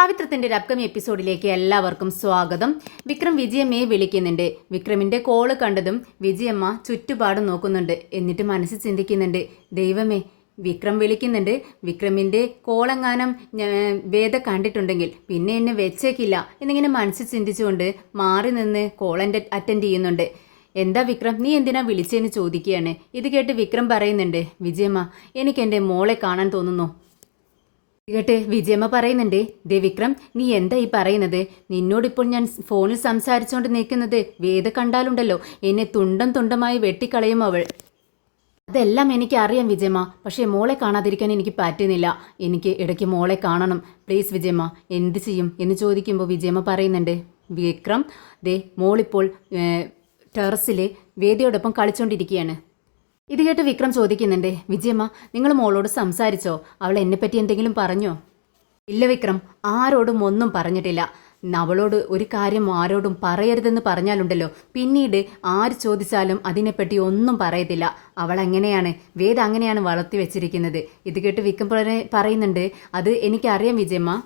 പവിത്രത്തിന്റെ ഒരു അപ്കമിങ് എപ്പിസോഡിലേക്ക് എല്ലാവർക്കും സ്വാഗതം. വിക്രം വിജയമ്മയെ വിളിക്കുന്നുണ്ട്. വിക്രമിന്റെ കോള് കണ്ടതും വിജയമ്മ ചുറ്റുപാടും നോക്കുന്നുണ്ട്. എന്നിട്ട് മനസ്സിൽ ചിന്തിക്കുന്നുണ്ട്, ദൈവമേ, വിക്രം വിളിക്കുന്നുണ്ട്. വിക്രമിന്റെ കോളെങ്ങാനും വേദ കണ്ടിട്ടുണ്ടെങ്കിൽ പിന്നെ എന്നെ വെച്ചേക്കില്ല എന്നിങ്ങനെ മനസ്സിൽ ചിന്തിച്ചുകൊണ്ട് മാറി നിന്ന് കോൾ അറ്റൻഡ് ചെയ്യുന്നുണ്ട്. എന്താ വിക്രം, നീ എന്തിനാ വിളിച്ചതെന്ന് ചോദിക്കുകയാണ്. ഇത് കേട്ട് വിക്രം പറയുന്നുണ്ട്, വിജയമ്മ, എനിക്ക് എൻ്റെ മോളെ കാണാൻ തോന്നുന്നു. കേട്ട് വിജയമ്മ പറയുന്നുണ്ട്, ദേ വിക്രം, നീ എന്താ ഈ പറയുന്നത്? നിന്നോടിപ്പോൾ ഞാൻ ഫോണിൽ സംസാരിച്ചുകൊണ്ട് നിൽക്കുന്നത് വേദ കണ്ടാലുണ്ടല്ലോ എന്നെ തുണ്ടം തുണ്ടമായി വെട്ടിക്കളയും അവൾ. അതെല്ലാം എനിക്ക് അറിയാം വിജയമ്മ, പക്ഷേ മോളെ കാണാതിരിക്കാൻ എനിക്ക് പറ്റുന്നില്ല. എനിക്ക് ഇടയ്ക്ക് മോളെ കാണണം. പ്ലീസ് വിജയമ്മ, എന്ത് ചെയ്യും എന്ന് ചോദിക്കുമ്പോൾ വിജയമ്മ പറയുന്നുണ്ട്, വിക്രം, ദേ മോളിപ്പോൾ ടെറസിൽ വേദിയോടൊപ്പം കളിച്ചുകൊണ്ടിരിക്കുകയാണ്. ഇത് കേട്ട് വിക്രം ചോദിക്കുന്നുണ്ട്, വിജയമ്മ, നിങ്ങൾ മോളോട് സംസാരിച്ചോ? അവൾ എന്നെപ്പറ്റി എന്തെങ്കിലും പറഞ്ഞോ? ഇല്ല വിക്രം, ആരോടും ഒന്നും പറഞ്ഞിട്ടില്ല. അവളോട് ഒരു കാര്യം ആരോടും പറയരുതെന്ന് പറഞ്ഞാലുണ്ടല്ലോ പിന്നീട് ആര് ചോദിച്ചാലും അതിനെപ്പറ്റി ഒന്നും പറയത്തില്ല. അവൾ അങ്ങനെയാണ്, വേദ അങ്ങനെയാണ് വളർത്തി വെച്ചിരിക്കുന്നത്. ഇത് കേട്ട് വിക്രം പറയുന്നുണ്ട്, അത് എനിക്കറിയാം വിജയമ്മ.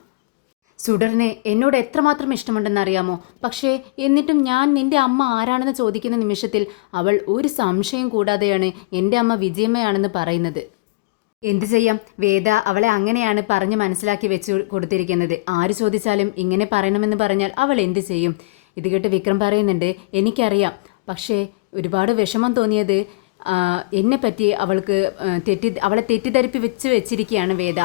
സുഡറിനെ എന്നോട് എത്രമാത്രം ഇഷ്ടമുണ്ടെന്നറിയാമോ? പക്ഷേ എന്നിട്ടും ഞാൻ നിന്റെ അമ്മ ആരാണെന്ന് ചോദിക്കുന്ന നിമിഷത്തിൽ അവൾ ഒരു സംശയം കൂടാതെയാണ് എൻ്റെ അമ്മ വിജയമ്മയാണെന്ന് പറയുന്നത്. എന്തു ചെയ്യാം, വേദ അവളെ അങ്ങനെയാണ് പറഞ്ഞ് മനസ്സിലാക്കി വെച്ചു കൊടുത്തിരിക്കുന്നത്. ആര് ചോദിച്ചാലും ഇങ്ങനെ പറയണമെന്ന് പറഞ്ഞാൽ അവൾ എന്തു ചെയ്യും? ഇത് കേട്ട് വിക്രം പറയുന്നുണ്ട്, എനിക്കറിയാം, പക്ഷേ ഒരുപാട് വിഷമം തോന്നിയത് എന്നെപ്പറ്റി അവളെ തെറ്റിദ്ധരിപ്പി വെച്ചിരിക്കുകയാണ് വേദ.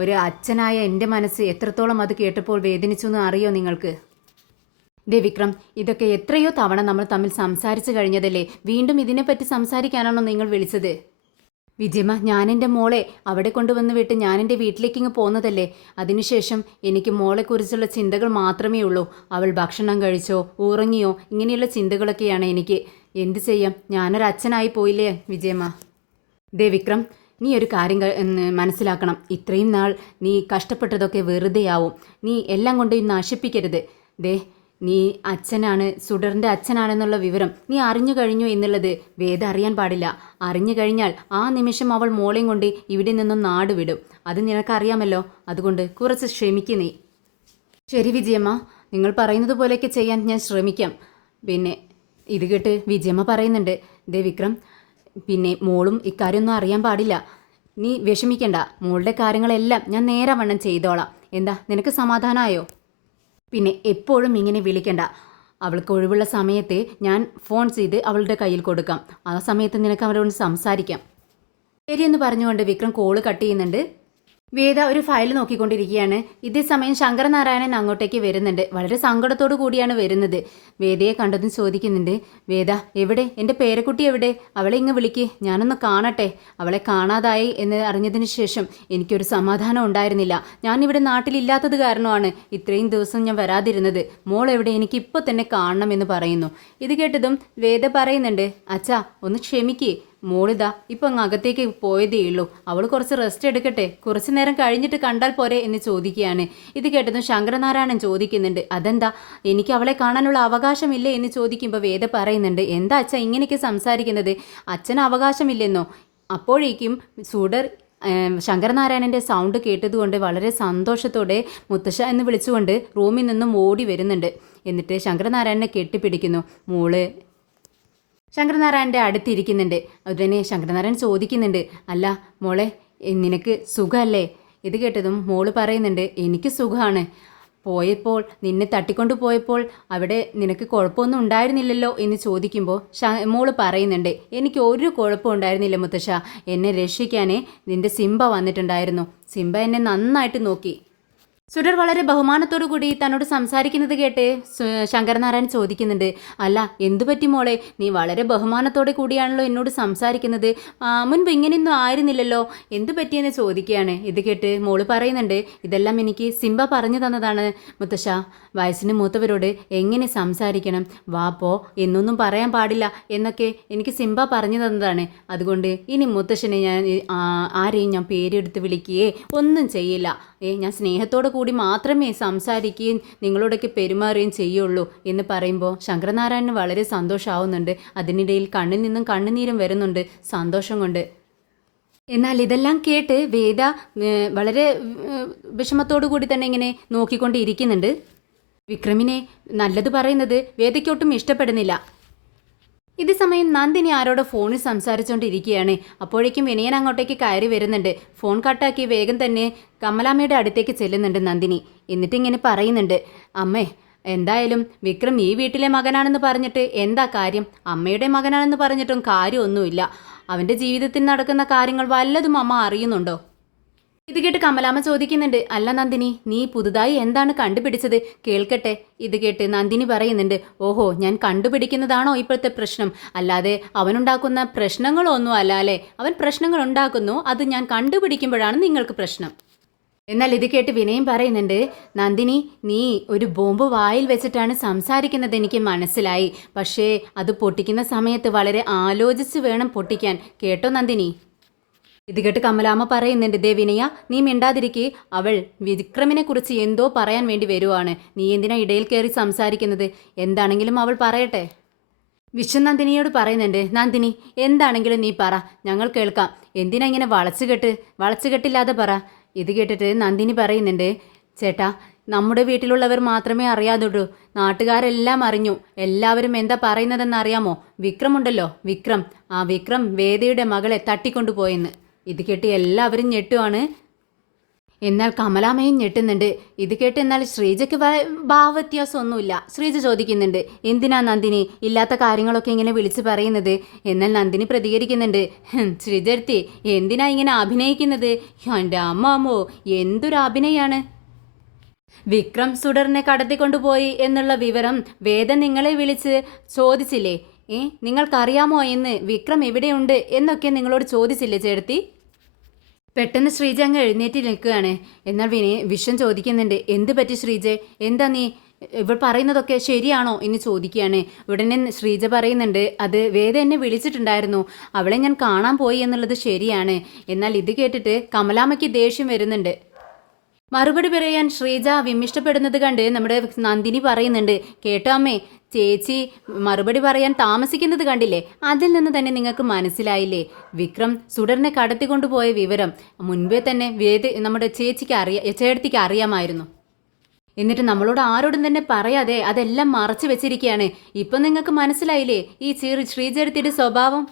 ഒരു അച്ഛനായ എൻ്റെ മനസ്സ് എത്രത്തോളം അത് കേട്ടപ്പോൾ വേദനിച്ചു എന്ന് അറിയോ നിങ്ങൾക്ക്? ദേ വിക്രം, ഇതൊക്കെ എത്രയോ തവണ നമ്മൾ തമ്മിൽ സംസാരിച്ചു കഴിഞ്ഞതല്ലേ, വീണ്ടും ഇതിനെപ്പറ്റി സംസാരിക്കാനാണോ നിങ്ങൾ വിളിച്ചത്? വിജയമ്മ, ഞാൻ എൻ്റെ മോളെ അവിടെ കൊണ്ടുവന്ന് വിട്ട് ഞാൻ എൻ്റെ വീട്ടിലേക്ക് ഇങ്ങ് പോന്നതല്ലേ. അതിനുശേഷം എനിക്ക് മോളെക്കുറിച്ചുള്ള ചിന്തകൾ മാത്രമേ ഉള്ളൂ. അവൾ ഭക്ഷണം കഴിച്ചോ ഉറങ്ങിയോ ഇങ്ങനെയുള്ള ചിന്തകളൊക്കെയാണ് എനിക്ക്. എന്ത് ചെയ്യാം, ഞാനൊരു അച്ഛനായി പോയില്ലേ വിജയമ്മ. ദേ വിക്രം, നീ ഒരു കാര്യം മനസ്സിലാക്കണം. ഇത്രയും നാൾ നീ കഷ്ടപ്പെട്ടതൊക്കെ വെറുതെയാവും. നീ എല്ലാം കൊണ്ട് നശിപ്പിക്കരുത്. ദേ, നീ അച്ഛനാണ്, സുഡറിൻ്റെ അച്ഛനാണെന്നുള്ള വിവരം നീ അറിഞ്ഞു കഴിഞ്ഞു എന്നുള്ളത് വേദ അറിയാൻ പാടില്ല. അറിഞ്ഞു കഴിഞ്ഞാൽ ആ നിമിഷം അവൾ മോളെയും കൊണ്ട് ഇവിടെ നിന്നും നാട് വിടും. അത് നിനക്കറിയാമല്ലോ. അതുകൊണ്ട് കുറച്ച് ക്ഷമിക്കുന്നേ. ശരി വിജയമ്മ, നിങ്ങൾ പറയുന്നത് പോലെയൊക്കെ ചെയ്യാൻ ഞാൻ ശ്രമിക്കാം. പിന്നെ ഇത് കേട്ട് വിജയമ്മ പറയുന്നുണ്ട്, ദേ വിക്രം, പിന്നെ മോളും ഇക്കാര്യമൊന്നും അറിയാൻ പാടില്ല. നീ വിഷമിക്കണ്ട, മോളുടെ കാര്യങ്ങളെല്ലാം ഞാൻ നേരാവണ്ണം ചെയ്തോളാം. എന്താ, നിനക്ക് സമാധാനമായോ? പിന്നെ എപ്പോഴും ഇങ്ങനെ വിളിക്കണ്ട. അവൾക്ക് ഒഴിവുള്ള സമയത്ത് ഞാൻ ഫോൺ ചെയ്ത് അവളുടെ കയ്യിൽ കൊടുക്കാം. ആ സമയത്ത് നിനക്ക് അവരോട് സംസാരിക്കാം. ശരിയെന്ന് പറഞ്ഞുകൊണ്ട് വിക്രം കോള് കട്ട് ചെയ്യുന്നുണ്ട്. വേദ ഒരു ഫയൽ നോക്കിക്കൊണ്ടിരിക്കുകയാണ്. ഇതേ സമയം ശങ്കരനാരായണൻ അങ്ങോട്ടേക്ക് വരുന്നുണ്ട്. വളരെ സങ്കടത്തോടു കൂടിയാണ് വരുന്നത്. വേദയെ കണ്ടതും ചോദിക്കുന്നുണ്ട്, വേദ എവിടെ, എൻ്റെ പേരക്കുട്ടി എവിടെ? അവളെ ഇങ്ങ് വിളിക്ക്, ഞാനൊന്ന് കാണട്ടെ. അവളെ കാണാതായി എന്ന് അറിഞ്ഞതിന് ശേഷം എനിക്കൊരു സമാധാനം ഉണ്ടായിരുന്നില്ല. ഞാനിവിടെ നാട്ടിലില്ലാത്തത് കാരണമാണ് ഇത്രയും ദിവസം ഞാൻ വരാതിരുന്നത്. മോൾ എവിടെ, എനിക്കിപ്പോൾ തന്നെ കാണണം എന്ന് പറയുന്നു. ഇത് കേട്ടതും വേദ പറയുന്നുണ്ട്, അച്ഛാ ഒന്ന് ക്ഷമിക്കേ, മോളിതാ ഇപ്പം അങ്ങ് അകത്തേക്ക് പോയതേ ഉള്ളൂ. അവൾ കുറച്ച് റെസ്റ്റ് എടുക്കട്ടെ, കുറച്ച് നേരം കഴിഞ്ഞിട്ട് കണ്ടാൽ പോരെ എന്ന് ചോദിക്കുകയാണ്. ഇത് കേട്ടതും ശങ്കരനാരായണൻ ചോദിക്കുന്നുണ്ട്, അതെന്താ, എനിക്ക് അവളെ കാണാനുള്ള അവകാശമില്ലേ എന്ന് ചോദിക്കുമ്പോൾ വേദ പറയുന്നുണ്ട്, എന്താ അച്ഛ ഇങ്ങനെയൊക്കെ സംസാരിക്കുന്നത്? അച്ഛന് അവകാശമില്ലെന്നോ? അപ്പോഴേക്കും സുഡർ ശങ്കരനാരായണൻ്റെ സൗണ്ട് കേട്ടതുകൊണ്ട് വളരെ സന്തോഷത്തോടെ മുത്തശ്ശ എന്ന് വിളിച്ചുകൊണ്ട് റൂമിൽ നിന്നും ഓടി വരുന്നുണ്ട്. എന്നിട്ട് ശങ്കരനാരായണനെ കെട്ടിപ്പിടിക്കുന്നു. മോള് ശങ്കരനാരായണൻ്റെ അടുത്തിരിക്കുന്നുണ്ട്. അതുതന്നെ ശങ്കരനാരായണൻ ചോദിക്കുന്നുണ്ട്, അല്ല മോളെ, നിനക്ക് സുഖമല്ലേ? ഇത് കേട്ടതും മോള് പറയുന്നുണ്ട്, എനിക്ക് സുഖമാണ്. പോയപ്പോൾ നിന്നെ തട്ടിക്കൊണ്ടു പോയപ്പോൾ അവിടെ നിനക്ക് കുഴപ്പമൊന്നും ഉണ്ടായിരുന്നില്ലല്ലോ എന്ന് ചോദിക്കുമ്പോൾ മോള് പറയുന്നുണ്ട്, എനിക്ക് ഒരു കുഴപ്പം ഉണ്ടായിരുന്നില്ല മുത്തശ്ശ. എന്നെ രക്ഷിക്കാനേ നിൻ്റെ സിംബ വന്നിട്ടുണ്ടായിരുന്നു. സിംബ എന്നെ നന്നായിട്ട് നോക്കി. സുഡർ വളരെ ബഹുമാനത്തോടു കൂടി തന്നോട് സംസാരിക്കുന്നത് കേട്ട് ശങ്കരനാരായണൻ ചോദിക്കുന്നുണ്ട്, അല്ല എന്തു പറ്റി മോളെ, നീ വളരെ ബഹുമാനത്തോടെ കൂടിയാണല്ലോ എന്നോട് സംസാരിക്കുന്നത്. മുൻപ് ഇങ്ങനെയൊന്നും ആയിരുന്നില്ലല്ലോ, എന്തു പറ്റിയെന്ന് ചോദിക്കുകയാണ്. ഇത് കേട്ട് മോള് പറയുന്നുണ്ട്, ഇതെല്ലാം എനിക്ക് സിംബ പറഞ്ഞു തന്നതാണ് മുത്തശ്ശ. വയസ്സിന് മൂത്തവരോട് എങ്ങനെ സംസാരിക്കണം, വാപ്പോ എന്നൊന്നും പറയാൻ പാടില്ല എന്നൊക്കെ എനിക്ക് സിംബ പറഞ്ഞു തന്നതാണ്. അതുകൊണ്ട് ഇനി മുത്തശ്ശനെ ഞാൻ ആരെയും ഞാൻ പേരെടുത്ത് വിളിക്കുകയോ ഒന്നും ചെയ്യില്ല. ഞാൻ സ്നേഹത്തോടു കൂടി മാത്രമേ സംസാരിക്കുകയും നിങ്ങളോടൊക്കെ പെരുമാറുകയും ചെയ്യുള്ളൂ എന്ന് പറയുമ്പോൾ ശങ്കരനാരായണന് വളരെ സന്തോഷമാവുന്നുണ്ട്. അതിനിടയിൽ കണ്ണിൽ നിന്നും കണ്ണുനീരും വരുന്നുണ്ട് സന്തോഷം കൊണ്ട്. എന്നാൽ ഇതെല്ലാം കേട്ട് വേദ വളരെ വിഷമത്തോടു കൂടി തന്നെ ഇങ്ങനെ നോക്കിക്കൊണ്ടിരിക്കുന്നുണ്ട്. വിക്രമിനെ നല്ലത് പറയുന്നത് വേദയ്ക്കൊട്ടും ഇഷ്ടപ്പെടുന്നില്ല. ഇതേ സമയം നന്ദിനി ആരോടോ ഫോണിൽ സംസാരിച്ചുകൊണ്ടിരിക്കുകയാണ്. അപ്പോഴേക്കും വിനയൻ അങ്ങോട്ടേക്ക് കയറി വരുന്നുണ്ട്. ഫോൺ കട്ടാക്കി വേഗം തന്നെ കമലാമ്മയുടെ അടുത്തേക്ക് ചെല്ലുന്നുണ്ട് നന്ദിനി. എന്നിട്ട് ഇങ്ങനെ പറയുന്നുണ്ട്, അമ്മേ എന്തായാലും വിക്രം ഈ വീട്ടിലെ മകനാണെന്ന് പറഞ്ഞിട്ട് എന്താ കാര്യം? അമ്മയുടെ മകനാണെന്ന് പറഞ്ഞിട്ടും കാര്യമൊന്നുമില്ല. അവൻ്റെ ജീവിതത്തിൽ നടക്കുന്ന കാര്യങ്ങൾ വല്ലതും അമ്മ അറിയുന്നുണ്ടോ? ഇത് കേട്ട് കമലാമ്മ ചോദിക്കുന്നുണ്ട്, അല്ല നന്ദിനി, നീ പുതുതായി എന്താണ് കണ്ടുപിടിച്ചത്? കേൾക്കട്ടെ. ഇത് കേട്ട് നന്ദിനി പറയുന്നുണ്ട്, ഓഹോ, ഞാൻ കണ്ടുപിടിക്കുന്നതാണോ ഇപ്പോഴത്തെ പ്രശ്നം? അല്ലാതെ അവനുണ്ടാക്കുന്ന പ്രശ്നങ്ങളൊന്നും അല്ല അല്ലേ? അവൻ പ്രശ്നങ്ങൾ ഉണ്ടാക്കുന്നു, അത് ഞാൻ കണ്ടുപിടിക്കുമ്പോഴാണ് നിങ്ങൾക്ക് പ്രശ്നം. എന്നാൽ ഇത് കേട്ട് വിനയം പറയുന്നുണ്ട്, നന്ദിനി, നീ ഒരു ബോംബ് വായിൽ വെച്ചിട്ടാണ് സംസാരിക്കുന്നത് എനിക്ക് മനസ്സിലായി. പക്ഷേ അത് പൊട്ടിക്കുന്ന സമയത്ത് വളരെ ആലോചിച്ച് വേണം പൊട്ടിക്കാൻ. കേട്ടോ നന്ദിനി? ഇത് കേട്ട് കമലാമ്മ പറയുന്നുണ്ട്, ദേ വിനയ, നീ മിണ്ടാതിരിക്കെ. അവൾ വിക്രമിനെ കുറിച്ച് എന്തോ പറയാൻ വേണ്ടി വരുവാണ്. നീ എന്തിനാ ഇടയിൽ കയറി സംസാരിക്കുന്നത്? എന്താണെങ്കിലും അവൾ പറയട്ടെ. വിശ്വൻ നന്ദിനിയോട് പറയുന്നുണ്ട്, നന്ദിനി, എന്താണെങ്കിലും നീ പറ, ഞങ്ങൾ കേൾക്കാം. എന്തിനാ ഇങ്ങനെ വളച്ചുകെട്ടില്ലാതെ പറ. ഇത് കേട്ടിട്ട് നന്ദിനി പറയുന്നുണ്ട്, ചേട്ടാ, നമ്മുടെ വീട്ടിലുള്ളവർ മാത്രമേ അറിയാതുള്ളൂ. നാട്ടുകാരെല്ലാം അറിഞ്ഞു. എല്ലാവരും എന്താ പറയുന്നതെന്ന് അറിയാമോ? വിക്രമുണ്ടല്ലോ, വിക്രം വേദയുടെ മകളെ തട്ടിക്കൊണ്ടുപോയെന്ന്. ഇത് കേട്ട് എല്ലാവരും ഞെട്ടുവാണ്. എന്നാൽ കമലാമ്മയും ഞെട്ടുന്നുണ്ട്. ഇത് കേട്ട് എന്നാൽ ശ്രീജയ്ക്ക് ഭാവവ്യത്യാസമൊന്നുമില്ല. ശ്രീജ ചോദിക്കുന്നുണ്ട്, എന്തിനാ നന്ദിനി ഇല്ലാത്ത കാര്യങ്ങളൊക്കെ ഇങ്ങനെ വിളിച്ച് പറയുന്നത്? എന്നാൽ നന്ദിനി പ്രതികരിക്കുന്നുണ്ട്, ശ്രീജർത്തി, എന്തിനാ ഇങ്ങനെ അഭിനയിക്കുന്നത്? എൻ്റെ അമ്മോ, എന്തൊരു അഭിനയാണ്! വിക്രം സുഡറിനെ കടത്തിക്കൊണ്ടുപോയി എന്നുള്ള വിവരം വേദ നിങ്ങളെ വിളിച്ച് ചോദിച്ചില്ലേ? നിങ്ങൾക്കറിയാമോ എന്ന്? വിക്രം എവിടെയുണ്ട് എന്നൊക്കെ നിങ്ങളോട് ചോദിച്ചില്ലേ ചേട്ടത്തി? പെട്ടെന്ന് ശ്രീജ അങ്ങ് എഴുന്നേറ്റ് നിൽക്കുകയാണ്. എന്നാൽ വിശ്വൻ ചോദിക്കുന്നുണ്ട്, എന്ത് പറ്റി ശ്രീജെ? എന്താ നീ ഇവൾ പറയുന്നതൊക്കെ ശരിയാണോ എന്ന് ചോദിക്കുകയാണ്. ഉടനെ ശ്രീജ പറയുന്നുണ്ട്, അത് വേദ എന്നെ വിളിച്ചിട്ടുണ്ടായിരുന്നു, അവളെ ഞാൻ കാണാൻ പോയി എന്നുള്ളത് ശരിയാണ്. എന്നാൽ ഇത് കേട്ടിട്ട് കമലാമ്മയ്ക്ക് ദേഷ്യം വരുന്നുണ്ട്. മറുപടി പറയാൻ ശ്രീജ വിമിഷ്ടപ്പെടുന്നത് കണ്ട് നമ്മുടെ നന്ദിനി പറയുന്നുണ്ട്, കേട്ടോ അമ്മേ, ചേച്ചി മറുപടി പറയാൻ താമസിക്കുന്നത് കണ്ടില്ലേ? അതിൽ നിന്ന് തന്നെ നിങ്ങൾക്ക് മനസ്സിലായില്ലേ വിക്രം സുഡറിനെ കടത്തിക്കൊണ്ടുപോയ വിവരം? മുൻപേ തന്നെ നമ്മുടെ ചേട്ടത്തിക്ക് അറിയാമായിരുന്നു. എന്നിട്ട് നമ്മളോട് ആരോടും തന്നെ പറയാതെ അതെല്ലാം മറച്ചു വെച്ചിരിക്കുകയാണ്. ഇപ്പം നിങ്ങൾക്ക് മനസ്സിലായില്ലേ ഈ ശ്രീചേട്ടത്തിയുടെ സ്വഭാവം?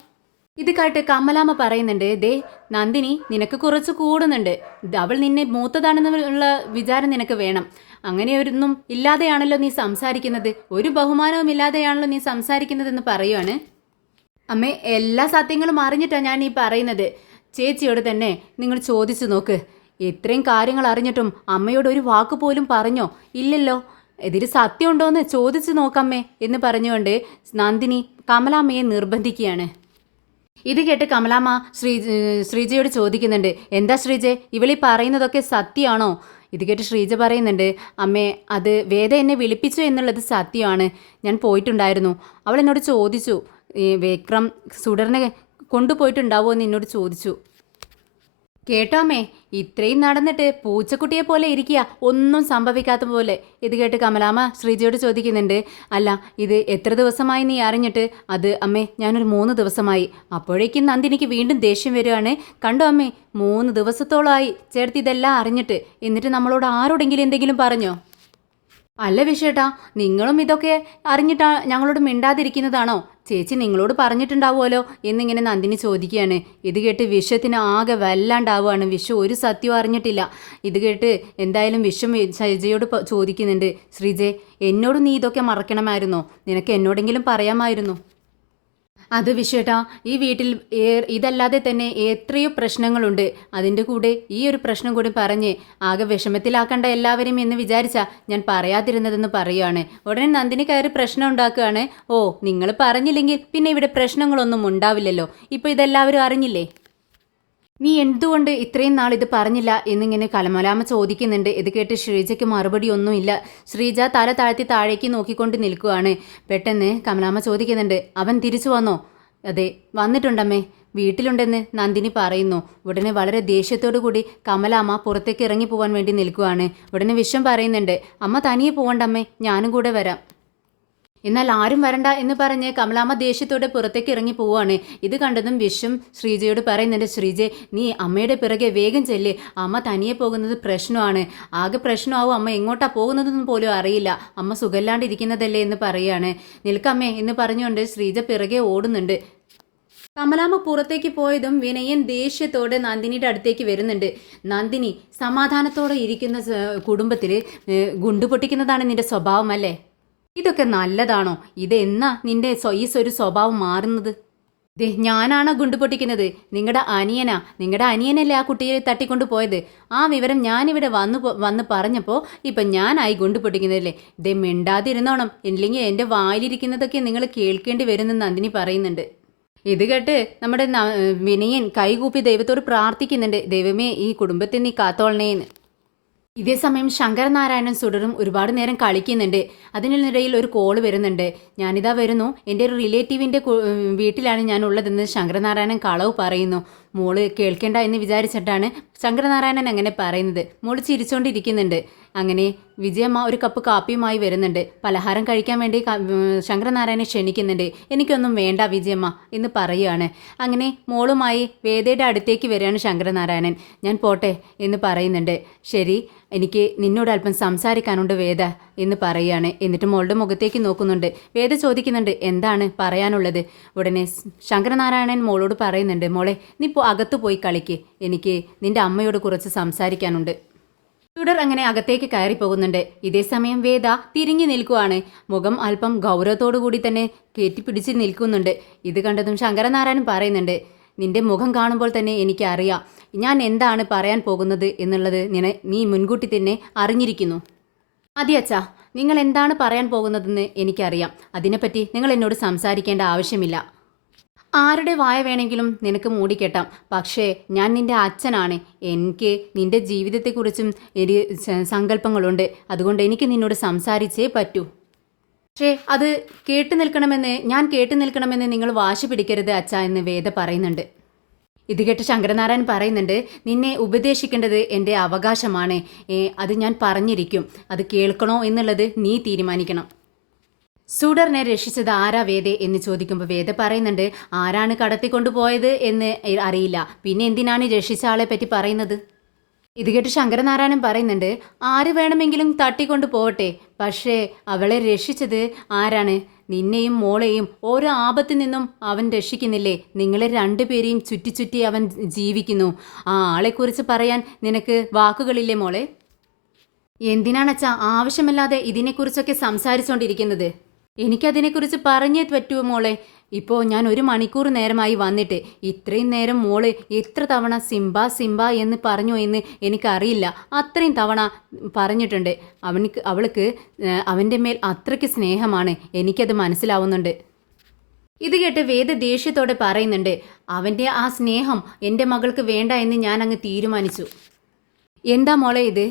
ഇത് കേട്ട് കമലാമ്മ പറയുന്നുണ്ട്, ദേ നന്ദിനി, നിനക്ക് കുറച്ച് കൂടുന്നുണ്ട്. അവൾ നിന്നെ മൂത്തതാണെന്നുള്ള വിചാരം നിനക്ക് വേണം. അങ്ങനെയൊന്നും ഇല്ലാതെയാണല്ലോ നീ സംസാരിക്കുന്നത്, ഒരു ബഹുമാനവും ഇല്ലാതെയാണല്ലോ നീ സംസാരിക്കുന്നതെന്ന് പറയുവാണ്. അമ്മേ, എല്ലാ സത്യങ്ങളും അറിഞ്ഞിട്ടാണ് ഞാൻ ഈ പറയുന്നത്. ചേച്ചിയോട് തന്നെ നിങ്ങൾ ചോദിച്ചു നോക്ക്. ഇത്രയും കാര്യങ്ങൾ അറിഞ്ഞിട്ടും അമ്മയോട് ഒരു വാക്ക് പോലും പറഞ്ഞോ? ഇല്ലല്ലോ. ഇതിൽ സത്യമുണ്ടോയെന്ന് ചോദിച്ചു നോക്കമ്മേ എന്ന് പറഞ്ഞുകൊണ്ട് നന്ദിനി കമലാമ്മയെ നിർബന്ധിക്കുകയാണ്. ഇത് കേട്ട് കമലാമ്മ ശ്രീജയോട് ചോദിക്കുന്നുണ്ട്, എന്താ ശ്രീജ, ഇവളീ പറയുന്നതൊക്കെ സത്യമാണോ? ഇത് കേട്ട് ശ്രീജ പറയുന്നുണ്ട്, അമ്മേ, അത് വേദ എന്നെ വിളിപ്പിച്ചു എന്നുള്ളത് സത്യമാണ്. ഞാൻ പോയിട്ടുണ്ടായിരുന്നു. അവൾ എന്നോട് ചോദിച്ചു, വിക്രം സുഡറിനെ കൊണ്ടുപോയിട്ടുണ്ടാവുമോ എന്ന് എന്നോട് ചോദിച്ചു. കേട്ടോ അമ്മേ, ഇത്രയും നടന്നിട്ട് പൂച്ചക്കുട്ടിയെ പോലെ ഇരിക്കുക, ഒന്നും സംഭവിക്കാത്ത പോലെ. ഇത് കേട്ട് കമലാമ്മ ശ്രീജയോട് ചോദിക്കുന്നുണ്ട്, അല്ല, ഇത് എത്ര ദിവസമായി നീ അറിഞ്ഞിട്ട്? അത് അമ്മേ, ഞാനൊരു 3 ദിവസമായി. അപ്പോഴേക്കും നന്ദിനിക്ക് വീണ്ടും ദേഷ്യം വരികയാണ്. കണ്ടോ അമ്മേ, 3 ദിവസത്തോളമായി ചേർത്ത് ഇതെല്ലാം അറിഞ്ഞിട്ട്. എന്നിട്ട് നമ്മളോട് ആരോടെങ്കിലും എന്തെങ്കിലും പറഞ്ഞോ? അല്ല വിഷേട്ടാ, നിങ്ങളും ഇതൊക്കെ അറിഞ്ഞിട്ടാ ഞങ്ങളോട് മിണ്ടാതിരിക്കുന്നതാണോ? ചേച്ചി നിങ്ങളോട് പറഞ്ഞിട്ടുണ്ടാവുമല്ലോ എന്നിങ്ങനെ നന്ദിനി ചോദിക്കുകയാണ്. ഇത് കേട്ട് വിശ്വത്തിന് ആകെ വല്ലാണ്ടാവുകയാണ്. വിശ്വ ഒരു സത്യവും അറിഞ്ഞിട്ടില്ല. ഇത് കേട്ട് എന്തായാലും വിശ്വം ശ്രീജയോട് ചോദിക്കുന്നുണ്ട്, ശ്രീജെ, എന്നോട് നീ ഇതൊക്കെ മറക്കണമായിരുന്നോ? നിനക്ക് എന്നോടെങ്കിലും പറയാമായിരുന്നു. അത് വിശ്വേട്ടാ, ഈ വീട്ടിൽ ഇതല്ലാതെ തന്നെ എത്രയോ പ്രശ്നങ്ങളുണ്ട്. അതിൻ്റെ കൂടെ ഈ ഒരു പ്രശ്നം കൂടി പറഞ്ഞ് ആകെ വിഷമത്തിലാക്കണ്ട എല്ലാവരും എന്ന് വിചാരിച്ചാ ഞാൻ പറയാതിരുന്നതെന്ന് പറയുകയാണ്. ഉടനെ നന്ദിനി കയറി പ്രശ്നം ഉണ്ടാക്കുകയാണ്. ഓ, നിങ്ങൾ പറഞ്ഞില്ലെങ്കിൽ പിന്നെ ഇവിടെ പ്രശ്നങ്ങളൊന്നും ഉണ്ടാവില്ലല്ലോ. ഇപ്പോൾ ഇതെല്ലാവരും അറിഞ്ഞില്ലേ? നീ എന്തുകൊണ്ട് ഇത്രയും നാൾ ഇത് പറഞ്ഞില്ല എന്നിങ്ങനെ കമലാമ്മ ചോദിക്കുന്നുണ്ട്. ഇത് കേട്ട് ശ്രീജയ്ക്ക് മറുപടി ഒന്നുമില്ല. ശ്രീജ തല താഴ്ത്തി താഴേക്ക് നോക്കിക്കൊണ്ട് നിൽക്കുകയാണ്. പെട്ടെന്ന് കമലാമ്മ ചോദിക്കുന്നുണ്ട്, അവൻ തിരിച്ചു വന്നോ? അതെ, വന്നിട്ടുണ്ടമ്മേ, വീട്ടിലുണ്ടെന്ന് നന്ദിനി പറയുന്നു. ഉടനെ വളരെ ദേഷ്യത്തോടു കൂടി കമലാമ്മ പുറത്തേക്ക് ഇറങ്ങി പോകാൻ വേണ്ടി നിൽക്കുകയാണ്. ഉടനെ വിശ്വം പറയുന്നുണ്ട്, അമ്മ തനിയെ പോകണ്ടമ്മേ, ഞാനും കൂടെ വരാം. എന്നാൽ ആരും വരണ്ട എന്ന് പറഞ്ഞ് കമലാമ്മ ദേഷ്യത്തോടെ പുറത്തേക്ക് ഇറങ്ങി പോവാണ്. ഇത് കണ്ടതും വിശ്വം ശ്രീജയോട് പറയുന്നുണ്ട്, ശ്രീജ നീ അമ്മയുടെ പിറകെ വേഗം ചെല്ല്, അമ്മ തനിയെ പോകുന്നത് പ്രശ്നമാണ്, ആകെ പ്രശ്നമാവും, അമ്മ എങ്ങോട്ടാ പോകുന്നതെന്ന് പോലും അറിയില്ല, അമ്മ സുഖമില്ലാണ്ടിരിക്കുന്നതല്ലേ എന്ന് പറയാണ്. നിൽക്കമ്മേ എന്ന് പറഞ്ഞുകൊണ്ട് ശ്രീജ പിറകെ ഓടുന്നുണ്ട്. കമലാമ്മ പുറത്തേക്ക് പോയതും വിനയൻ ദേഷ്യത്തോടെ നന്ദിനിയുടെ അടുത്തേക്ക് വരുന്നുണ്ട്. നന്ദിനി, സമാധാനത്തോടെ ഇരിക്കുന്ന കുടുംബത്തിൽ ഗുണ്ടു പൊട്ടിക്കുന്നതാണ് നിന്റെ സ്വഭാവം അല്ലേ? ഇതൊക്കെ നല്ലതാണോ? ഇതെന്നാ നിന്റെ ഈ ഒരു സ്വഭാവം മാറുന്നത്? ഞാനാണോ ഗുണ്ടു പൊട്ടിക്കുന്നത്? നിങ്ങളുടെ അനിയനല്ലേ ആ കുട്ടിയെ തട്ടിക്കൊണ്ട് പോയത്? ആ വിവരം ഞാനിവിടെ വന്ന് പറഞ്ഞപ്പോൾ ഇപ്പം ഞാനായി ഗുണ്ടു പൊട്ടിക്കുന്നതല്ലേ? മിണ്ടാതിരുന്നോണം, ഇല്ലെങ്കിൽ എൻ്റെ വായിലിരിക്കുന്നതൊക്കെ നിങ്ങൾ കേൾക്കേണ്ടി വരുമെന്ന് നന്ദിനി പറയുന്നുണ്ട്. ഇത് കേട്ട് നമ്മുടെ വിനയൻ കൈകൂപ്പി ദൈവത്തോട് പ്രാർത്ഥിക്കുന്നുണ്ട്, ദൈവമേ ഈ കുടുംബത്തെ നീ കാത്തോളണേന്ന്. ഇതേ സമയം ശങ്കരനാരായണൻ സുഡറും ഒരുപാട് നേരം കളിക്കുന്നുണ്ട്. അതിനിടയിൽ ഒരു കോള് വരുന്നുണ്ട്. ഞാനിതാ വരുന്നു, എൻ്റെ ഒരു റിലേറ്റീവിൻ്റെ വീട്ടിലാണ് ഞാൻ ഉള്ളതെന്ന് ശങ്കരനാരായണൻ കളവ് പറയുന്നു. മോള് കേൾക്കേണ്ട എന്ന് വിചാരിച്ചിട്ടാണ് ശങ്കരനാരായണൻ അങ്ങനെ പറയുന്നത്. മോള് ചിരിച്ചുകൊണ്ടിരിക്കുന്നുണ്ട്. അങ്ങനെ വിജയമ്മ ഒരു കപ്പ് കാപ്പിയുമായി വരുന്നുണ്ട്. പലഹാരം കഴിക്കാൻ വേണ്ടി ശങ്കരനാരായണനെ ക്ഷണിക്കുന്നുണ്ട്. എനിക്കൊന്നും വേണ്ട വിജയമ്മ എന്ന് പറയുകയാണ്. അങ്ങനെ മോളുമായി വേദയുടെ അടുത്തേക്ക് വരികയാണ് ശങ്കരനാരായണൻ. ഞാൻ പോട്ടെ എന്ന് പറയുന്നുണ്ട്. ശരി, എനിക്ക് നിന്നോട് അല്പം സംസാരിക്കാനുണ്ട് വേദ എന്ന് പറയുകയാണ്. എന്നിട്ട് മോളുടെ മുഖത്തേക്ക് നോക്കുന്നുണ്ട്. വേദ ചോദിക്കുന്നുണ്ട്, എന്താണ് പറയാനുള്ളത്? ഉടനെ ശങ്കരനാരായണൻ മോളോട് പറയുന്നുണ്ട്, മോളെ നീ അകത്ത് പോയി കളിക്ക്, എനിക്ക് നിന്റെ അമ്മയോട് കുറച്ച് സംസാരിക്കാനുണ്ട്. തുടർ അങ്ങനെ അകത്തേക്ക് കയറി പോകുന്നുണ്ട്. ഇതേ സമയം വേദ തിരിഞ്ഞു നിൽക്കുവാണ്. മുഖം അല്പം ഗൗരവത്തോടു കൂടി തന്നെ കയറ്റിപ്പിടിച്ച് നിൽക്കുന്നുണ്ട്. ഇത് കണ്ടതും ശങ്കരനാരായണൻ പറയുന്നുണ്ട്, നിന്റെ മുഖം കാണുമ്പോൾ തന്നെ എനിക്കറിയാം ഞാൻ എന്താണ് പറയാൻ പോകുന്നത് എന്നുള്ളത് നീ മുൻകൂട്ടി തന്നെ അറിഞ്ഞിരിക്കുന്നു. അതെ അച്ഛാ, നിങ്ങൾ എന്താണ് പറയാൻ പോകുന്നതെന്ന് എനിക്കറിയാം. അതിനെപ്പറ്റി നിങ്ങൾ എന്നോട് സംസാരിക്കേണ്ട ആവശ്യമില്ല. ആരുടെ വായ വേണമെങ്കിലും നിനക്ക് മൂടിക്കെട്ടാം, പക്ഷേ ഞാൻ നിന്റെ അച്ഛനാണ്. എനിക്ക് നിന്റെ ജീവിതത്തെക്കുറിച്ചും ഒരു സങ്കല്പങ്ങളുണ്ട്. അതുകൊണ്ട് എനിക്ക് നിന്നോട് സംസാരിച്ചേ പറ്റൂ. പക്ഷേ അത് ഞാൻ കേട്ടു നിൽക്കണമെന്ന് നിങ്ങൾ വാശി പിടിക്കരുത് അച്ഛാ എന്ന് വേദ പറയുന്നുണ്ട്. ഇത് കേട്ട് ശങ്കരനാരായണൻ പറയുന്നുണ്ട്, നിന്നെ ഉപദേശിക്കേണ്ടത് എൻ്റെ അവകാശമാണ്. അത് ഞാൻ പറഞ്ഞിരിക്കും. അത് കേൾക്കണോ എന്നുള്ളത് നീ തീരുമാനിക്കണം. സുഡറിനെ രക്ഷിച്ചത് ആരാ വേദ എന്ന് ചോദിക്കുമ്പോൾ വേദ പറയുന്നുണ്ട്, ആരാണ് കടത്തിക്കൊണ്ടുപോയത് എന്ന് അറിയില്ല, പിന്നെ എന്തിനാണ് രക്ഷിച്ച ആളെ പറ്റി പറയുന്നത്? ഇത് കേട്ട് ശങ്കരനാരായണൻ പറയുന്നുണ്ട്, ആര് വേണമെങ്കിലും തട്ടിക്കൊണ്ടു പോകട്ടെ, പക്ഷേ അവളെ രക്ഷിച്ചത് ആരാണ്? നിന്നെയും മോളെയും ഓരോ ആപത്തിൽ നിന്നും അവൻ രക്ഷിക്കുന്നില്ലേ? നിങ്ങളെ രണ്ടുപേരെയും ചുറ്റി അവൻ ജീവിക്കുന്നു. ആ ആളെക്കുറിച്ച് പറയാൻ നിനക്ക് വാക്കുകളില്ലേ മോളെ? എന്തിനാണച്ചാ ആവശ്യമില്ലാതെ ഇതിനെക്കുറിച്ചൊക്കെ സംസാരിച്ചുകൊണ്ടിരിക്കുന്നത്? എനിക്കതിനെക്കുറിച്ച് പറഞ്ഞേ പറ്റുമോ മോളെ? ഇപ്പോൾ ഞാൻ 1 മണിക്കൂർ നേരമായി വന്നിട്ട്, ഇത്രയും നേരം മോള് എത്ര തവണ സിംബ എന്ന് പറഞ്ഞു എന്ന് എനിക്കറിയില്ല. അത്രയും തവണ പറഞ്ഞിട്ടുണ്ട്. അവൾക്ക് അവൻ്റെ മേൽ അത്രയ്ക്ക് സ്നേഹമാണ്, എനിക്കത് മനസ്സിലാവുന്നുണ്ട്. ഇത് കേട്ട് വേദ ദേഷ്യത്തോടെ പറയുന്നുണ്ട്, അവൻ്റെ ആ സ്നേഹം എൻ്റെ മകൾക്ക് വേണ്ട എന്ന് ഞാൻ അങ്ങ് തീരുമാനിച്ചു. എന്താ മോളെ ഇത്?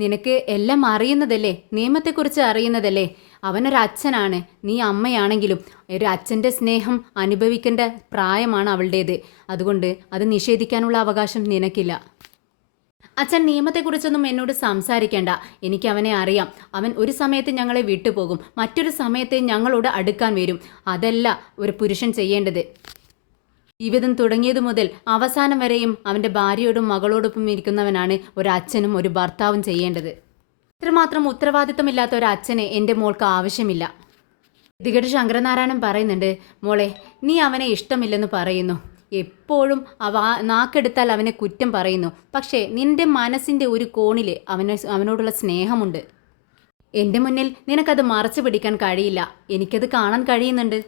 നിനക്ക് എല്ലാം അറിയുന്നതല്ലേ, നിയമത്തെക്കുറിച്ച് അറിയുന്നതല്ലേ? അവനൊരച്ഛനാണ്, നീ അമ്മയാണെങ്കിലും ഒരു അച്ഛൻ്റെ സ്നേഹം അനുഭവിക്കേണ്ട പ്രായമാണ് അവളുടേത്. അതുകൊണ്ട് അത് നിഷേധിക്കാനുള്ള അവകാശം നിനക്കില്ല. അച്ഛൻ നിയമത്തെക്കുറിച്ചൊന്നും എന്നോട് സംസാരിക്കേണ്ട, എനിക്ക് അവനെ അറിയാം. അവൻ ഒരു സമയത്ത് ഞങ്ങളെ വിട്ടുപോകും, മറ്റൊരു സമയത്ത് ഞങ്ങളോട് അടുക്കാൻ വരും. അതല്ല ഒരു പുരുഷൻ ചെയ്യേണ്ടത്. ജീവിതം തുടങ്ങിയതു മുതൽ അവസാനം വരെയും അവൻ്റെ ഭാര്യയോടും മകളോടൊപ്പം ഇരിക്കുന്നവനാണ് ഒരച്ഛനും ഒരു ഭർത്താവും ചെയ്യേണ്ടത്. ഇത്രമാത്രം ഉത്തരവാദിത്തമില്ലാത്ത ഒരച്ഛനെ എൻ്റെ മോൾക്ക് ആവശ്യമില്ല. ഇത് കേട്ട് ശങ്കരനാരായണൻ പറയുന്നുണ്ട്, മോളെ നീ അവനെ ഇഷ്ടമില്ലെന്ന് പറയുന്നു, എപ്പോഴും നാക്കെടുത്താൽ അവനെ കുറ്റം പറയുന്നു. പക്ഷേ നിന്റെ മനസ്സിൻ്റെ ഒരു കോണിൽ അവനോടുള്ള സ്നേഹമുണ്ട്. എൻ്റെ മുന്നിൽ നിനക്കത് മറച്ചു പിടിക്കാൻ കഴിയില്ല, എനിക്കത് കാണാൻ കഴിയുന്നുണ്ട്.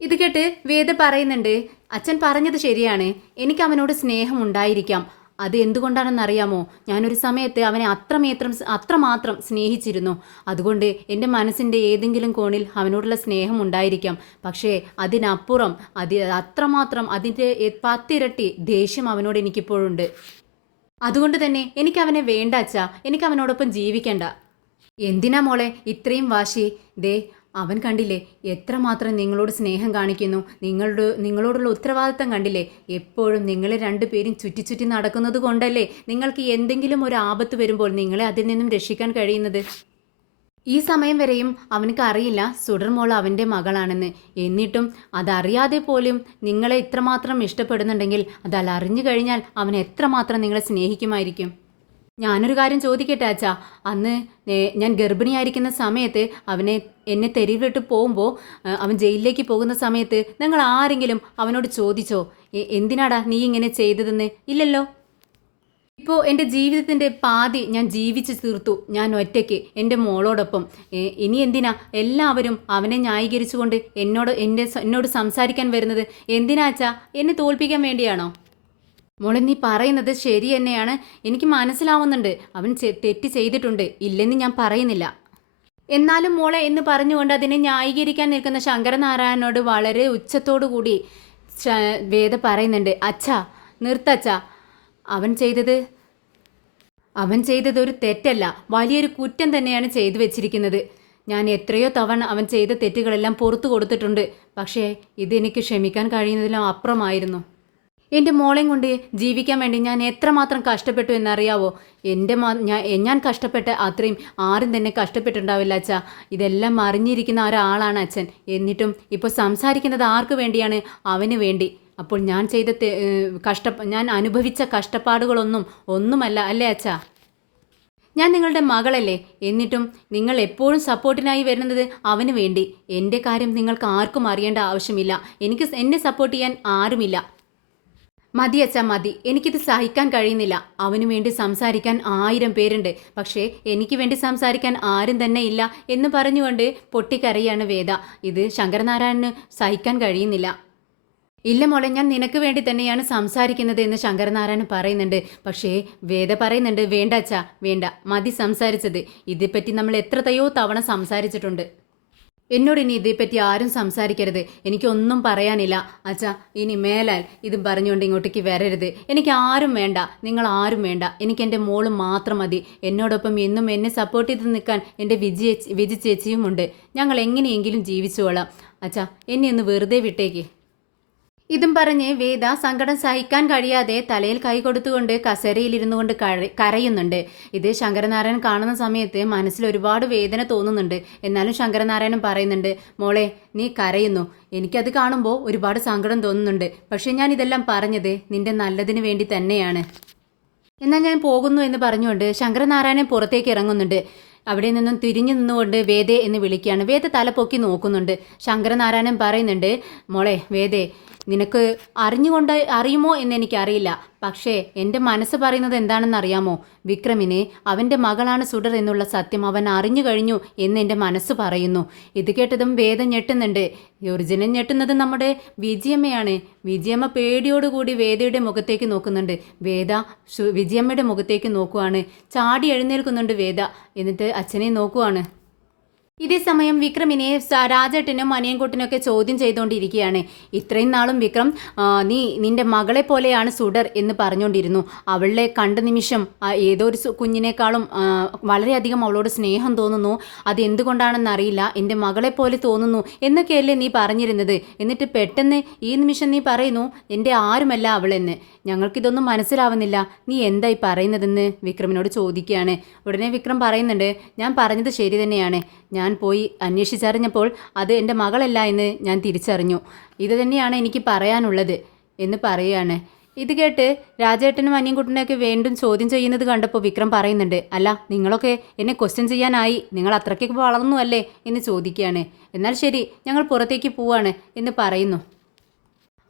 ഇത് കേട്ട് വേദ പറയുന്നുണ്ട്, അച്ഛൻ പറഞ്ഞത് ശരിയാണ്, എനിക്ക് അവനോട് സ്നേഹം ഉണ്ടായിരിക്കാം. അത് എന്തുകൊണ്ടാണെന്നറിയാമോ? ഞാനൊരു സമയത്ത് അവനെ അത്രമാത്രം സ്നേഹിച്ചിരുന്നു. അതുകൊണ്ട് എൻ്റെ മനസ്സിൻ്റെ ഏതെങ്കിലും കോണിൽ അവനോടുള്ള സ്നേഹം ഉണ്ടായിരിക്കാം. പക്ഷേ അതിനപ്പുറം അത്രമാത്രം അതിൻ്റെ 10 ഇരട്ടി ദേഷ്യം അവനോട് എനിക്കിപ്പോഴുണ്ട്. അതുകൊണ്ട് തന്നെ എനിക്കവനെ വേണ്ട അച്ഛാ, എനിക്ക് അവനോടൊപ്പം ജീവിക്കണ്ട. എന്തിനാ മോളെ ഇത്രയും വാശി? അവൻ കണ്ടില്ലേ എത്രമാത്രം നിങ്ങളോട് സ്നേഹം കാണിക്കുന്നു, നിങ്ങളോടുള്ള ഉത്തരവാദിത്തം കണ്ടില്ലേ? എപ്പോഴും നിങ്ങളെ രണ്ടുപേരും ചുറ്റി നടക്കുന്നത് കൊണ്ടല്ലേ നിങ്ങൾക്ക് എന്തെങ്കിലും ഒരു ആപത്ത് വരുമ്പോൾ നിങ്ങളെ അതിൽ നിന്നും രക്ഷിക്കാൻ കഴിയുന്നത്. ഈ സമയം വരെയും അവനക്ക് അറിയില്ല സുഡർ മോൾ അവൻ്റെ മകളാണെന്ന്. എന്നിട്ടും അതറിയാതെ പോലും നിങ്ങളെ ഇത്രമാത്രം ഇഷ്ടപ്പെടുന്നുണ്ടെങ്കിൽ അത് അറിഞ്ഞു കഴിഞ്ഞാൽ അവൻ എത്രമാത്രം നിങ്ങളെ സ്നേഹിക്കുമായിരിക്കും. ഞാനൊരു കാര്യം ചോദിക്കട്ടെ അച്ഛാ, അന്ന് ഞാൻ ഗർഭിണിയായിരിക്കുന്ന സമയത്ത് എന്നെ തെരുവിലിട്ട് പോകുമ്പോൾ അവൻ ജയിലിലേക്ക് പോകുന്ന സമയത്ത് നിങ്ങൾ ആരെങ്കിലും അവനോട് ചോദിച്ചോ എന്തിനാടാ നീ ഇങ്ങനെ ചെയ്തതെന്ന്? ഇല്ലല്ലോ. ഇപ്പോൾ എൻ്റെ ജീവിതത്തിൻ്റെ പാതി ഞാൻ ജീവിച്ച് തീർത്തു, ഞാൻ ഒറ്റയ്ക്ക് എൻ്റെ മോളോടൊപ്പം. ഇനി എന്തിനാ എല്ലാവരും അവനെ ന്യായീകരിച്ചുകൊണ്ട് എന്നോട് സംസാരിക്കാൻ വരുന്നത്? എന്തിനാച്ചാ എന്നെ തോൽപ്പിക്കാൻ വേണ്ടിയാണോ? മോളെ നീ പറയുന്നത് ശരി തന്നെയാണ്, എനിക്ക് മനസ്സിലാവുന്നുണ്ട്. അവൻ തെറ്റ് ചെയ്തിട്ടുണ്ട്, ഇല്ലെന്ന് ഞാൻ പറയുന്നില്ല. എന്നാലും മോളെ എന്ന് പറഞ്ഞുകൊണ്ട് അതിനെ ന്യായീകരിക്കാൻ നിൽക്കുന്ന ശങ്കരനാരായണനോട് വളരെ ഉച്ചത്തോടു കൂടി വേദ പറയുന്നുണ്ട്, അച്ഛാ നിർത്തച്ഛാ, അവൻ ചെയ്തത് ഒരു തെറ്റല്ല, വലിയൊരു കുറ്റം തന്നെയാണ് ചെയ്തു വെച്ചിരിക്കുന്നത്. ഞാൻ എത്രയോ തവണ അവൻ ചെയ്ത തെറ്റുകളെല്ലാം പുറത്തു കൊടുത്തിട്ടുണ്ട്. പക്ഷേ ഇതെനിക്ക് ക്ഷമിക്കാൻ കഴിയുന്നതിലും അപ്പുറമായിരുന്നു. എൻ്റെ മോളെയും കൊണ്ട് ജീവിക്കാൻ വേണ്ടി ഞാൻ എത്രമാത്രം കഷ്ടപ്പെട്ടു എന്നറിയാവോ? ഞാൻ കഷ്ടപ്പെട്ട അത്രയും ആരും തന്നെ കഷ്ടപ്പെട്ടിട്ടുണ്ടാവില്ല അച്ഛാ. ഇതെല്ലാം അറിഞ്ഞിരിക്കുന്ന ഒരാളാണ് അച്ഛൻ. എന്നിട്ടും ഇപ്പോൾ സംസാരിക്കുന്നത് ആർക്ക് വേണ്ടിയാണ്? അവന് വേണ്ടി. അപ്പോൾ ഞാൻ അനുഭവിച്ച കഷ്ടപ്പാടുകളൊന്നും ഒന്നുമല്ല അല്ലേ അച്ഛാ? ഞാൻ നിങ്ങളുടെ മകളല്ലേ? എന്നിട്ടും നിങ്ങൾ എപ്പോഴും സപ്പോർട്ടിനായി വരുന്നത് അവന് വേണ്ടി. എൻ്റെ കാര്യം നിങ്ങൾക്ക് ആർക്കും അറിയേണ്ട ആവശ്യമില്ല. എന്നെ സപ്പോർട്ട് ചെയ്യാൻ ആരുമില്ല. മതി അച്ഛാ മതി, എനിക്കിത് സഹിക്കാൻ കഴിയുന്നില്ല. അവനു വേണ്ടി സംസാരിക്കാൻ 1000 പേരുണ്ട്, പക്ഷേ എനിക്ക് വേണ്ടി സംസാരിക്കാൻ ആരും തന്നെ ഇല്ല എന്ന് പറഞ്ഞുകൊണ്ട് പൊട്ടിക്കരയാണ് വേദ. ഇത് ശങ്കരനാരായണന് സഹിക്കാൻ കഴിയുന്നില്ല. ഇല്ല മോളെ, ഞാൻ നിനക്ക് വേണ്ടി തന്നെയാണ് സംസാരിക്കുന്നത് എന്ന് ശങ്കരനാരായണൻ പറയുന്നുണ്ട്. പക്ഷേ വേദ പറയുന്നുണ്ട്, വേണ്ട അച്ഛാ വേണ്ട, മതി സംസാരിച്ചത്. ഇതേപ്പറ്റി നമ്മൾ എത്രയോ തവണ സംസാരിച്ചിട്ടുണ്ട്. എന്നോട് ഇനി ഇതേപ്പറ്റി ആരും സംസാരിക്കരുത്, എനിക്കൊന്നും പറയാനില്ല അച്ഛാ. ഇനി മേലാൽ ഇതും പറഞ്ഞുകൊണ്ട് ഇങ്ങോട്ടേക്ക് വരരുത്. എനിക്ക് ആരും വേണ്ട, നിങ്ങൾ ആരും വേണ്ട. എനിക്ക് എൻ്റെ മോള് മാത്രം മതി. എന്നോടൊപ്പം എന്നും എന്നെ സപ്പോർട്ട് ചെയ്ത് നിൽക്കാൻ എൻ്റെ വിജി ചേച്ചിയുമുണ്ട്. ഞങ്ങൾ എങ്ങനെയെങ്കിലും ജീവിച്ചോളാം അച്ഛാ, എന്നെ ഒന്ന് വെറുതെ വിട്ടേക്ക്. ഇതും പറഞ്ഞ് വേദ സങ്കടം സഹിക്കാൻ കഴിയാതെ തലയിൽ കൈ കൊടുത്തുകൊണ്ട് കസേരയിലിരുന്നു കൊണ്ട് കരയുന്നുണ്ട്. ഇത് ശങ്കരനാരായണൻ കാണുന്ന സമയത്ത് മനസ്സിൽ ഒരുപാട് വേദന തോന്നുന്നുണ്ട്. എന്നാലും ശങ്കരനാരായണൻ പറയുന്നുണ്ട്, മോളെ നീ കരയുന്നു, എനിക്കത് കാണുമ്പോൾ ഒരുപാട് സങ്കടം തോന്നുന്നുണ്ട്. പക്ഷേ ഞാൻ ഇതെല്ലാം പറഞ്ഞത് നിന്റെ നല്ലതിന് വേണ്ടി തന്നെയാണ്. എന്നാൽ ഞാൻ പോകുന്നു എന്ന് പറഞ്ഞുകൊണ്ട് ശങ്കരനാരായണൻ പുറത്തേക്ക് ഇറങ്ങുന്നുണ്ട്. അവിടെ നിന്നും തിരിഞ്ഞു നിന്നുകൊണ്ട് വേദേ എന്ന് വിളിക്കുകയാണ്. വേദ തലപ്പൊക്കി നോക്കുന്നുണ്ട്. ശങ്കരനാരായണൻ പറയുന്നുണ്ട്, മോളെ വേദേ, നിനക്ക് അറിയുമോ എന്നെനിക്കറിയില്ല. പക്ഷേ എൻ്റെ മനസ്സ് പറയുന്നത് എന്താണെന്ന് അറിയാമോ? വിക്രമിനെ അവൻ്റെ മകളാണ് സുഡർ എന്നുള്ള സത്യം അവൻ അറിഞ്ഞു കഴിഞ്ഞു എന്ന് എൻ്റെ മനസ്സ് പറയുന്നു. ഇത് കേട്ടതും വേദ ഞെട്ടുന്നുണ്ട്. ഒറിജിനൽ ഞെട്ടുന്നത് നമ്മുടെ വിജയമ്മയാണ്. വിജയമ്മ പേടിയോടുകൂടി വേദയുടെ മുഖത്തേക്ക് നോക്കുന്നുണ്ട്. വേദ വിജയമ്മയുടെ മുഖത്തേക്ക് നോക്കുവാണ്. ചാടി എഴുന്നേൽക്കുന്നുണ്ട് വേദ. എന്നിട്ട് അച്ഛനെ നോക്കുവാണ്. ഇതേ സമയം വിക്രമിനെ രാജേട്ടനും അനിയൻകുട്ടനൊക്കെ ചോദ്യം ചെയ്തുകൊണ്ടിരിക്കുകയാണ്. ഇത്രയും നാളും വിക്രം നിന്റെ മകളെ പോലെയാണ് സുഡർ എന്ന് പറഞ്ഞുകൊണ്ടിരുന്നു. അവളെ കണ്ട നിമിഷം ഏതോ ഒരു കുഞ്ഞിനേക്കാളും വളരെയധികം അവളോട് സ്നേഹം തോന്നുന്നു. അത് എന്തുകൊണ്ടാണെന്നറിയില്ല, എൻ്റെ മകളെ പോലെ തോന്നുന്നു എന്നൊക്കെയല്ലേ നീ പറഞ്ഞിരുന്നത്. എന്നിട്ട് പെട്ടെന്ന് ഈ നിമിഷം നീ പറയുന്നു എൻ്റെ ആരുമല്ല അവളെന്ന്. ഞങ്ങൾക്കിതൊന്നും മനസ്സിലാവുന്നില്ല, നീ എന്തായി പറയുന്നതെന്ന് വിക്രമിനോട് ചോദിക്കുകയാണ്. ഉടനെ വിക്രം പറയുന്നുണ്ട്, ഞാൻ പറഞ്ഞത് ശരി തന്നെയാണ്. ഞാൻ പോയി അന്വേഷിച്ചറിഞ്ഞപ്പോൾ അത് എൻ്റെ മകളല്ല എന്ന് ഞാൻ തിരിച്ചറിഞ്ഞു. ഇത് തന്നെയാണ് എനിക്ക് പറയാനുള്ളത് എന്ന് പറയുകയാണ്. ഇത് കേട്ട് രാജേട്ടനും അനിയൻകുട്ടനെയൊക്കെ വീണ്ടും ചോദ്യം ചെയ്യുന്നത് കണ്ടപ്പോൾ വിക്രം പറയുന്നുണ്ട്, അല്ല നിങ്ങളൊക്കെ എന്നെ ക്വസ്റ്റ്യൻ ചെയ്യാനായി, നിങ്ങൾ അത്രയ്ക്കൊക്കെ വളർന്നു അല്ലേ എന്ന് ചോദിക്കുകയാണ്. എന്നാൽ ശരി, ഞങ്ങൾ പുറത്തേക്ക് പോവാണ് എന്ന് പറയുന്നു.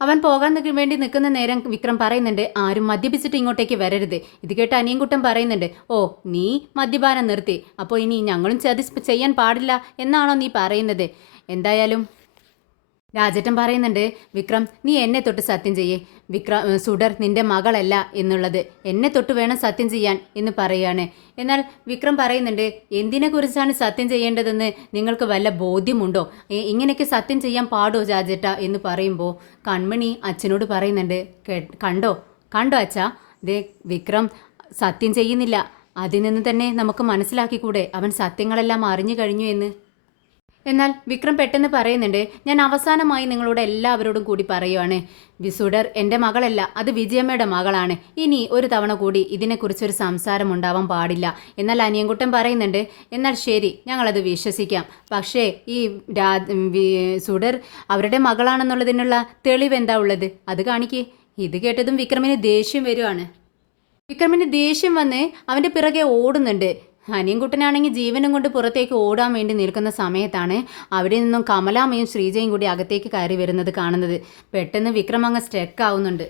അവൻ പോകാൻ വേണ്ടി നിൽക്കുന്ന നേരം വിക്രം പറയുന്നുണ്ട്, ആരും മദ്യപിച്ചിട്ട് ഇങ്ങോട്ടേക്ക് വരരുത്. ഇത് കേട്ട് അനിയൻകുട്ടൻ പറയുന്നുണ്ട്, ഓ നീ മദ്യപാനം നിർത്തി, അപ്പോൾ ഇനി ഞങ്ങളും അത് ചെയ്യാൻ പാടില്ല എന്നാണോ നീ പറയുന്നത്? എന്തായാലും രാജേട്ടൻ പറയുന്നുണ്ട്, വിക്രം നീ എന്നെ തൊട്ട് സത്യം ചെയ്യേ. സുഡർ നിന്റെ മകളല്ല എന്നുള്ളത് എന്നെ തൊട്ട് വേണം സത്യം ചെയ്യാൻ എന്ന് പറയുകയാണ്. എന്നാൽ വിക്രം പറയുന്നുണ്ട്, എന്തിനെക്കുറിച്ചാണ് സത്യം ചെയ്യേണ്ടതെന്ന് നിങ്ങൾക്ക് വല്ല ബോധ്യമുണ്ടോ? ഇങ്ങനെയൊക്കെ സത്യം ചെയ്യാൻ പാടോ രാജേട്ട എന്ന് പറയുമ്പോൾ കൺമണി അച്ഛനോട് പറയുന്നുണ്ട്, കണ്ടോ അച്ഛാ, ദേ വിക്രം സത്യം ചെയ്യുന്നില്ല. അതിൽ നിന്ന് തന്നെ നമുക്ക് മനസ്സിലാക്കിക്കൂടെ അവൻ സത്യങ്ങളെല്ലാം അറിഞ്ഞു കഴിഞ്ഞു എന്ന്. എന്നാൽ വിക്രം പെട്ടെന്ന് പറയുന്നുണ്ട്, ഞാൻ അവസാനമായി നിങ്ങളോട് എല്ലാവരോടും കൂടി പറയുവാണ്, വിസുഡർ എൻ്റെ മകളല്ല, അത് വിജയമ്മയുടെ മകളാണ്. ഇനി ഒരു തവണ കൂടി ഇതിനെക്കുറിച്ചൊരു സംസാരം ഉണ്ടാവാൻ പാടില്ല. എന്നാൽ അനിയൻകുട്ടൻ പറയുന്നുണ്ട്, എന്നാൽ ശരി, ഞങ്ങളത് വിശ്വസിക്കാം. പക്ഷേ ഈ സുഡർ അവരുടെ മകളാണെന്നുള്ളതിനുള്ള തെളിവ് എന്താ ഉള്ളത്? അത് കാണിക്കേ. ഇത് കേട്ടതും വിക്രമിന് ദേഷ്യം വരുവാണ്. വിക്രമിന് ദേഷ്യം വന്ന് അവൻ്റെ പിറകെ ഓടുന്നുണ്ട്. അനിയൻകുട്ടനാണെങ്കിൽ ജീവനും കൊണ്ട് പുറത്തേക്ക് ഓടാൻ വേണ്ടി നിൽക്കുന്ന സമയത്താണ് അവിടെ നിന്നും കമലാമ്മയും ശ്രീജയും കൂടി അകത്തേക്ക് കയറി വരുന്നത് കാണുന്നത്. പെട്ടെന്ന് വിക്രം അങ്ങ് സ്റ്റക്ക് ആവുന്നുണ്ട്.